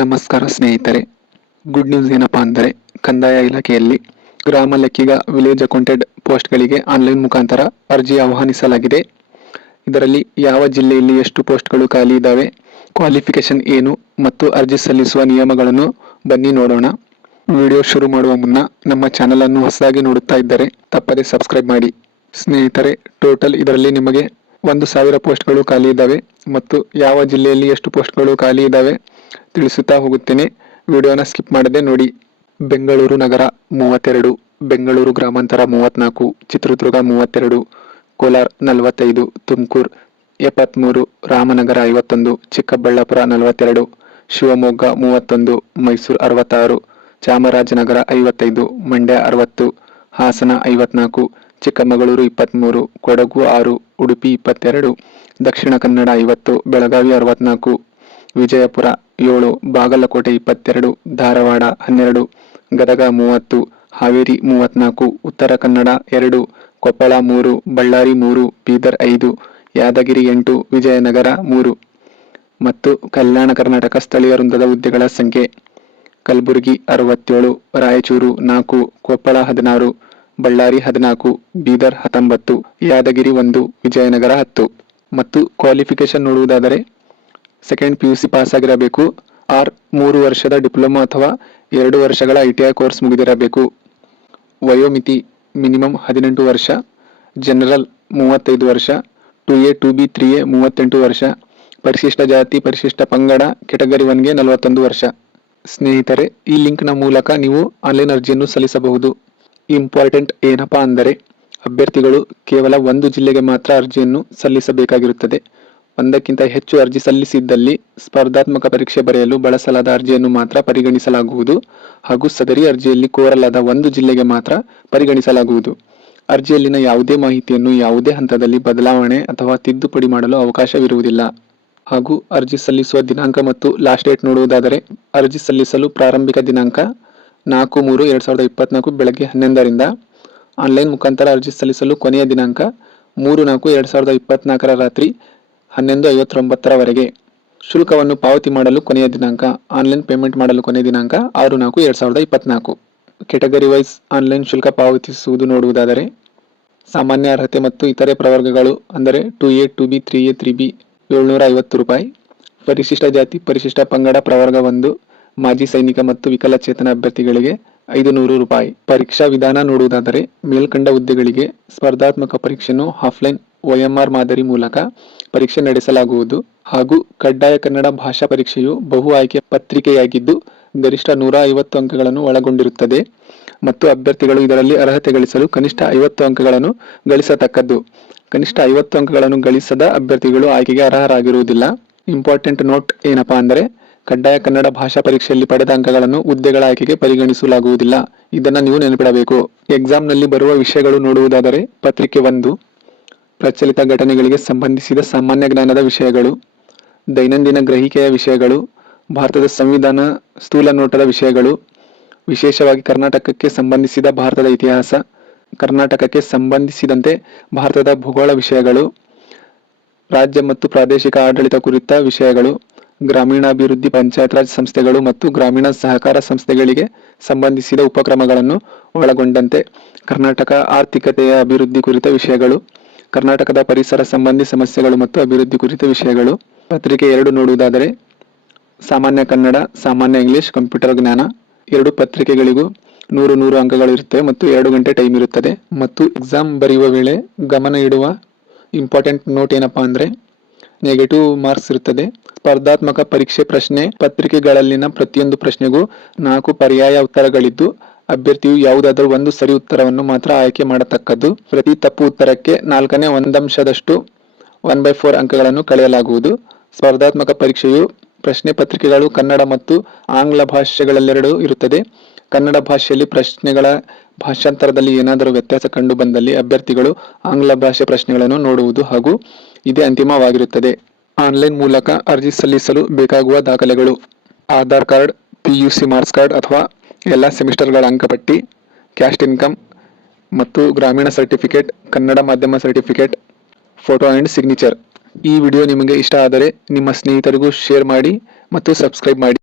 ನಮಸ್ಕಾರ ಸ್ನೇಹಿತರೆ. Good news ಏನಪ್ಪಾ ಅಂದರೆ, ಕಂದಾಯ ಇಲಾಖೆಯಲ್ಲಿ ಗ್ರಾಮ ಲೆಕ್ಕಿಗ ವಿಲೇಜ್ ಅಕೌಂಟೆಡ್ ಪೋಸ್ಟ್ಗಳಿಗೆ ಆನ್ಲೈನ್ ಮುಖಾಂತರ ಅರ್ಜಿ ಆಹ್ವಾನಿಸಲಾಗಿದೆ. ಇದರಲ್ಲಿ ಯಾವ ಜಿಲ್ಲೆಯಲ್ಲಿ ಎಷ್ಟು ಪೋಸ್ಟ್ಗಳು ಖಾಲಿ ಇದ್ದಾವೆ ಕ್ವಾಲಿಫಿಕೇಶನ್ ಏನು ಮತ್ತು ಅರ್ಜಿ ಸಲ್ಲಿಸುವ ನಿಯಮಗಳನ್ನು ಬನ್ನಿ ನೋಡೋಣ. ವಿಡಿಯೋ ಶುರು ಮಾಡುವ ಮುನ್ನ ನಮ್ಮ ಚಾನಲ್ ಅನ್ನು ಹೊಸದಾಗಿ ನೋಡುತ್ತಾ ಇದ್ದರೆ ತಪ್ಪದೆ ಸಬ್ಸ್ಕ್ರೈಬ್ ಮಾಡಿ. ಸ್ನೇಹಿತರೆ ಟೋಟಲ್ ಇದರಲ್ಲಿ ನಿಮಗೆ ಒಂದು ಸಾವಿರ ಪೋಸ್ಟ್ಗಳು ಖಾಲಿ ಇದ್ದಾವೆ ಮತ್ತು ಯಾವ ಜಿಲ್ಲೆಯಲ್ಲಿ ಎಷ್ಟು ಪೋಸ್ಟ್ಗಳು ಖಾಲಿ ಇದ್ದಾವೆ ತಿಳಿಸುತ್ತಾ ಹೋಗುತ್ತೇನೆ. ವಿಡಿಯೋನ ಸ್ಕಿಪ್ ಮಾಡದೆ ನೋಡಿ. ಬೆಂಗಳೂರು ನಗರ ಮೂವತ್ತೆರಡು, ಬೆಂಗಳೂರು ಗ್ರಾಮಾಂತರ ಮೂವತ್ನಾಲ್ಕು, ಚಿತ್ರದುರ್ಗ ಮೂವತ್ತೆರಡು, ಕೋಲಾರ ನಲವತ್ತೈದು, ತುಮಕೂರು ಎಪ್ಪತ್ತ್ಮೂರು ರಾಮನಗರ ಐವತ್ತೊಂದು, ಚಿಕ್ಕಬಳ್ಳಾಪುರ ನಲವತ್ತೆರಡು, ಶಿವಮೊಗ್ಗ ಮೂವತ್ತೊಂದು, ಮೈಸೂರು ಅರವತ್ತಾರು, ಚಾಮರಾಜನಗರ ಐವತ್ತೈದು, ಮಂಡ್ಯ ಅರವತ್ತು, ಹಾಸನ ಐವತ್ನಾಲ್ಕು, ಚಿಕ್ಕಮಗಳೂರು ಇಪ್ಪತ್ತ್ಮೂರು ಕೊಡಗು ಆರು, ಉಡುಪಿ ಇಪ್ಪತ್ತೆರಡು, ದಕ್ಷಿಣ ಕನ್ನಡ ಐವತ್ತು, ಬೆಳಗಾವಿ ಅರವತ್ನಾಲ್ಕು ವಿಜಯಪುರ ಏಳು, ಬಾಗಲಕೋಟೆ ಇಪ್ಪತ್ತೆರಡು, ಧಾರವಾಡ ಹನ್ನೆರಡು, ಗದಗ ಮೂವತ್ತು, ಹಾವೇರಿ ಮೂವತ್ನಾಲ್ಕು, ಉತ್ತರ ಕನ್ನಡ ಎರಡು, ಕೊಪ್ಪಳ ಮೂರು, ಬಳ್ಳಾರಿ ಮೂರು, ಬೀದರ್ ಐದು, ಯಾದಗಿರಿ ಎಂಟು, ವಿಜಯನಗರ ಮೂರು. ಮತ್ತು ಕಲ್ಯಾಣ ಕರ್ನಾಟಕ ಸ್ಥಳೀಯ ವೃಂದದ ಹುದ್ದೆಗಳ ಸಂಖ್ಯೆ. ಕಲಬುರಗಿ ಅರವತ್ತೇಳು, ರಾಯಚೂರು ನಾಲ್ಕು, ಕೊಪ್ಪಳ ಹದಿನಾರು, ಬಳ್ಳಾರಿ ಹದಿನಾಲ್ಕು, ಬೀದರ್ ಹತ್ತೊಂಬತ್ತು, ಯಾದಗಿರಿ ಒಂದು, ವಿಜಯನಗರ ಹತ್ತು. ಮತ್ತು ಕ್ವಾಲಿಫಿಕೇಶನ್ ನೋಡುವುದಾದರೆ second P U C pass ಆಗಿರಬೇಕು. ಆರ್, ಮೂರು ವರ್ಷದ ಡಿಪ್ಲೊಮಾ ಅಥವಾ ಎರಡು ವರ್ಷಗಳ ಐ ಟಿ ಐ ಕೋರ್ಸ್ ಮುಗಿದಿರಬೇಕು. ವಯೋಮಿತಿ ಮಿನಿಮಮ್ ಹದಿನೆಂಟು ವರ್ಷ, ಜನರಲ್ ಮೂವತ್ತೈದು ವರ್ಷ, two A, two B, three A ಮೂವತ್ತೆಂಟು ವರ್ಷ, ಪರಿಶಿಷ್ಟ ಜಾತಿ, ಪರಿಶಿಷ್ಟ ಪಂಗಡ ಕೆಟಗರಿ ಒನ್ಗೆ ನಲವತ್ತೊಂದು ವರ್ಷ. ಸ್ನೇಹಿತರೆ, ಈ ಲಿಂಕ್ನ ಮೂಲಕ ನೀವು ಆನ್ಲೈನ್ ಅರ್ಜಿಯನ್ನು ಸಲ್ಲಿಸಬಹುದು. ಇಂಪಾರ್ಟೆಂಟ್ ಏನಪ್ಪಾ ಅಂದರೆ, ಅಭ್ಯರ್ಥಿಗಳು ಕೇವಲ ಒಂದು ಜಿಲ್ಲೆಗೆ ಮಾತ್ರ ಅರ್ಜಿಯನ್ನು ಸಲ್ಲಿಸಬೇಕಾಗಿರುತ್ತದೆ. ಒಂದಕ್ಕಿಂತ ಹೆಚ್ಚು ಅರ್ಜಿ ಸಲ್ಲಿಸಿದ್ದಲ್ಲಿ ಸ್ಪರ್ಧಾತ್ಮಕ ಪರೀಕ್ಷೆ ಬರೆಯಲು ಬಳಸಲಾದ ಅರ್ಜಿಯನ್ನು ಮಾತ್ರ ಪರಿಗಣಿಸಲಾಗುವುದು ಹಾಗೂ ಸದರಿ ಅರ್ಜಿಯಲ್ಲಿ ಕೋರಲಾದ ಒಂದು ಜಿಲ್ಲೆಗೆ ಮಾತ್ರ ಪರಿಗಣಿಸಲಾಗುವುದು. ಅರ್ಜಿಯಲ್ಲಿನ ಯಾವುದೇ ಮಾಹಿತಿಯನ್ನು ಯಾವುದೇ ಹಂತದಲ್ಲಿ ಬದಲಾವಣೆ ಅಥವಾ ತಿದ್ದುಪಡಿ ಮಾಡಲು ಅವಕಾಶವಿರುವುದಿಲ್ಲ. ಹಾಗೂ ಅರ್ಜಿ ಸಲ್ಲಿಸುವ ದಿನಾಂಕ ಮತ್ತು ಲಾಸ್ಟ್ ಡೇಟ್ ನೋಡುವುದಾದರೆ ಅರ್ಜಿ ಸಲ್ಲಿಸಲು ಪ್ರಾರಂಭಿಕ ದಿನಾಂಕ ನಾಲ್ಕು ಮೂರು ಎರಡು ಸಾವಿರದ ಇಪ್ಪತ್ನಾಲ್ಕು ಬೆಳಗ್ಗೆ ಹನ್ನೊಂದರಿಂದ. ಆನ್ಲೈನ್ ಮುಖಾಂತರ ಅರ್ಜಿ ಸಲ್ಲಿಸಲು ಕೊನೆಯ ದಿನಾಂಕ ಮೂರು ನಾಲ್ಕು ಎರಡು ಸಾವಿರದ ಇಪ್ಪತ್ನಾಲ್ಕರ ರಾತ್ರಿ ಹನ್ನೊಂದು ಐವತ್ತೊಂಬತ್ತರವರೆಗೆ ಶುಲ್ಕವನ್ನು ಪಾವತಿ ಮಾಡಲು ಕೊನೆಯ ದಿನಾಂಕ, ಆನ್ಲೈನ್ ಪೇಮೆಂಟ್ ಮಾಡಲು ಕೊನೆಯ ದಿನಾಂಕ ಆರು ನಾಲ್ಕು, ಎರಡು ಸಾವಿರದ ಇಪ್ಪತ್ನಾಲ್ಕು. ಕೆಟಗರಿ ವೈಸ್ ಆನ್ಲೈನ್ ಶುಲ್ಕ ಪಾವತಿಸುವುದು ನೋಡುವುದಾದರೆ, ಸಾಮಾನ್ಯ ಅರ್ಹತೆ ಮತ್ತು ಇತರೆ ಪ್ರವರ್ಗಗಳು ಅಂದರೆ two A, two B, three A, three B ಏಳ್ನೂರ ಐವತ್ತು ರೂಪಾಯಿ. ಪರಿಶಿಷ್ಟ ಜಾತಿ, ಪರಿಶಿಷ್ಟ ಪಂಗಡ ಪ್ರವರ್ಗ ಒಂದು, ಮಾಜಿ ಸೈನಿಕ ಮತ್ತು ವಿಕಲಚೇತನ ಅಭ್ಯರ್ಥಿಗಳಿಗೆ ಐದು ನೂರು ರೂಪಾಯಿ. ಪರೀಕ್ಷಾ ವಿಧಾನ ನೋಡುವುದಾದರೆ, ಮೇಲ್ಕಂಡ ಹುದ್ದೆಗಳಿಗೆ ಸ್ಪರ್ಧಾತ್ಮಕ ಪರೀಕ್ಷೆಯನ್ನು ಆಫ್ಲೈನ್ ಒಎಂಆರ್ ಮಾದರಿ ಮೂಲಕ ಪರೀಕ್ಷೆ ನಡೆಸಲಾಗುವುದು ಹಾಗೂ ಕಡ್ಡಾಯ ಕನ್ನಡ ಭಾಷಾ ಪರೀಕ್ಷೆಯು ಬಹು ಆಯ್ಕೆ ಪತ್ರಿಕೆಯಾಗಿದ್ದು, ಗರಿಷ್ಠ ನೂರ ಐವತ್ತು ಅಂಕಗಳನ್ನು ಒಳಗೊಂಡಿರುತ್ತದೆ ಮತ್ತು ಅಭ್ಯರ್ಥಿಗಳು ಇದರಲ್ಲಿ ಅರ್ಹತೆ ಗಳಿಸಲು ಕನಿಷ್ಠ ಐವತ್ತು ಅಂಕಗಳನ್ನು ಗಳಿಸತಕ್ಕದ್ದು. ಕನಿಷ್ಠ ಐವತ್ತು ಅಂಕಗಳನ್ನು ಗಳಿಸದ ಅಭ್ಯರ್ಥಿಗಳು ಆಯ್ಕೆಗೆ ಅರ್ಹರಾಗಿರುವುದಿಲ್ಲ. ಇಂಪಾರ್ಟೆಂಟ್ ನೋಟ್ ಏನಪ್ಪಾ ಅಂದರೆ, ಕಡ್ಡಾಯ ಕನ್ನಡ ಭಾಷಾ ಪರೀಕ್ಷೆಯಲ್ಲಿ ಪಡೆದ ಅಂಕಗಳನ್ನು ಹುದ್ದೆಗಳ ಆಯ್ಕೆಗೆ ಪರಿಗಣಿಸಲಾಗುವುದಿಲ್ಲ. ಇದನ್ನು ನೀವು ನೆನಪಿಡಬೇಕು. ಎಕ್ಸಾಮ್ನಲ್ಲಿ ಬರುವ ವಿಷಯಗಳು ನೋಡುವುದಾದರೆ, ಪತ್ರಿಕೆ ಒಂದು ಪ್ರಚಲಿತ ಘಟನೆಗಳಿಗೆ ಸಂಬಂಧಿಸಿದ ಸಾಮಾನ್ಯ ಜ್ಞಾನದ ವಿಷಯಗಳು, ದೈನಂದಿನ ಗ್ರಹಿಕೆಯ ವಿಷಯಗಳು, ಭಾರತದ ಸಂವಿಧಾನ ಸ್ಥೂಲ ನೋಟದ ವಿಷಯಗಳು, ವಿಶೇಷವಾಗಿ ಕರ್ನಾಟಕಕ್ಕೆ ಸಂಬಂಧಿಸಿದ ಭಾರತದ ಇತಿಹಾಸ, ಕರ್ನಾಟಕಕ್ಕೆ ಸಂಬಂಧಿಸಿದಂತೆ ಭಾರತದ ಭೂಗೋಳ ವಿಷಯಗಳು, ರಾಜ್ಯ ಮತ್ತು ಪ್ರಾದೇಶಿಕ ಆಡಳಿತ ಕುರಿತ ವಿಷಯಗಳು, ಗ್ರಾಮೀಣಾಭಿವೃದ್ಧಿ ಪಂಚಾಯತ್ ರಾಜ್ ಸಂಸ್ಥೆಗಳು ಮತ್ತು ಗ್ರಾಮೀಣ ಸಹಕಾರ ಸಂಸ್ಥೆಗಳಿಗೆ ಸಂಬಂಧಿಸಿದ ಉಪಕ್ರಮಗಳನ್ನು ಒಳಗೊಂಡಂತೆ ಕರ್ನಾಟಕ ಆರ್ಥಿಕತೆಯ ಅಭಿವೃದ್ಧಿ ಕುರಿತ ವಿಷಯಗಳು ಕರ್ನಾಟಕದ ಪರಿಸರ ಸಂಬಂಧಿ ಸಮಸ್ಯೆಗಳು ಮತ್ತು ಅಭಿವೃದ್ಧಿ ಕುರಿತ ವಿಷಯಗಳು. ಪತ್ರಿಕೆ ಎರಡು ನೋಡುವುದಾದರೆ, ಸಾಮಾನ್ಯ ಕನ್ನಡ, ಸಾಮಾನ್ಯ ಇಂಗ್ಲಿಷ್, ಕಂಪ್ಯೂಟರ್ ಜ್ಞಾನ. ಎರಡು ಪತ್ರಿಕೆಗಳಿಗೂ ನೂರು ನೂರು ಅಂಕಗಳು ಇರುತ್ತವೆ ಮತ್ತು ಎರಡು ಗಂಟೆ ಟೈಮ್ ಇರುತ್ತದೆ. ಮತ್ತು ಎಕ್ಸಾಮ್ ಬರೆಯುವ ವೇಳೆ ಗಮನ ಇಡುವ ಇಂಪಾರ್ಟೆಂಟ್ ನೋಟ್ ಏನಪ್ಪಾ ಅಂದರೆ, ನೆಗೆಟಿವ್ ಮಾರ್ಕ್ಸ್ ಇರುತ್ತದೆ. ಸ್ಪರ್ಧಾತ್ಮಕ ಪರೀಕ್ಷೆ ಪ್ರಶ್ನೆ, ಪತ್ರಿಕೆಗಳಲ್ಲಿನ ಪ್ರತಿಯೊಂದು ಪ್ರಶ್ನೆಗೂ ನಾಲ್ಕು ಪರ್ಯಾಯ ಉತ್ತರಗಳಿದ್ದು ಅಭ್ಯರ್ಥಿಯು ಯಾವುದಾದರೂ ಒಂದು ಸರಿ ಉತ್ತರವನ್ನು ಮಾತ್ರ ಆಯ್ಕೆ ಮಾಡತಕ್ಕದ್ದು. ಪ್ರತಿ ತಪ್ಪು ಉತ್ತರಕ್ಕೆ ನಾಲ್ಕನೇ ಒಂದಂಶದಷ್ಟು ಒನ್ ಬೈ ಫೋರ್ ಅಂಕಗಳನ್ನು ಕಳೆಯಲಾಗುವುದು. ಸ್ಪರ್ಧಾತ್ಮಕ ಪರೀಕ್ಷೆಯು ಪ್ರಶ್ನೆ ಪತ್ರಿಕೆಗಳು, ಕನ್ನಡ ಮತ್ತು ಆಂಗ್ಲ ಭಾಷೆಗಳೆರಡೂ ಇರುತ್ತದೆ. ಕನ್ನಡ ಭಾಷೆಯಲ್ಲಿ ಪ್ರಶ್ನೆಗಳ ಭಾಷಾಂತರದಲ್ಲಿ ಏನಾದರೂ ವ್ಯತ್ಯಾಸ ಕಂಡು ಬಂದಲ್ಲಿ ಅಭ್ಯರ್ಥಿಗಳು ಆಂಗ್ಲ ಭಾಷೆ ಪ್ರಶ್ನೆಗಳನ್ನು ನೋಡುವುದು ಹಾಗೂ ಇದೇ ಅಂತಿಮವಾಗಿರುತ್ತದೆ. ಆನ್ಲೈನ್ ಮೂಲಕ ಅರ್ಜಿ ಸಲ್ಲಿಸಲು ಬೇಕಾಗುವ ದಾಖಲೆಗಳು. Aadhaar card, P U C marks card ಅಥವಾ ಎಲ್ಲ ಸೆಮಿಸ್ಟರ್ಗಳ ಅಂಕಪಟ್ಟಿ ಕ್ಯಾಸ್ಟ್ ಇನ್ಕಮ್ ಮತ್ತು ಗ್ರಾಮೀಣ ಸರ್ಟಿಫಿಕೇಟ್ ಕನ್ನಡ ಮಾಧ್ಯಮ ಸರ್ಟಿಫಿಕೇಟ್ ಫೋಟೋ ಆ್ಯಂಡ್ ಸಿಗ್ನೇಚರ್ ಈ ವಿಡಿಯೋ ನಿಮಗೆ ಇಷ್ಟ ಆದರೆ ನಿಮ್ಮ ಸ್ನೇಹಿತರಿಗೂ ಶೇರ್ ಮಾಡಿ ಮತ್ತು ಸಬ್ಸ್ಕ್ರೈಬ್ ಮಾಡಿ.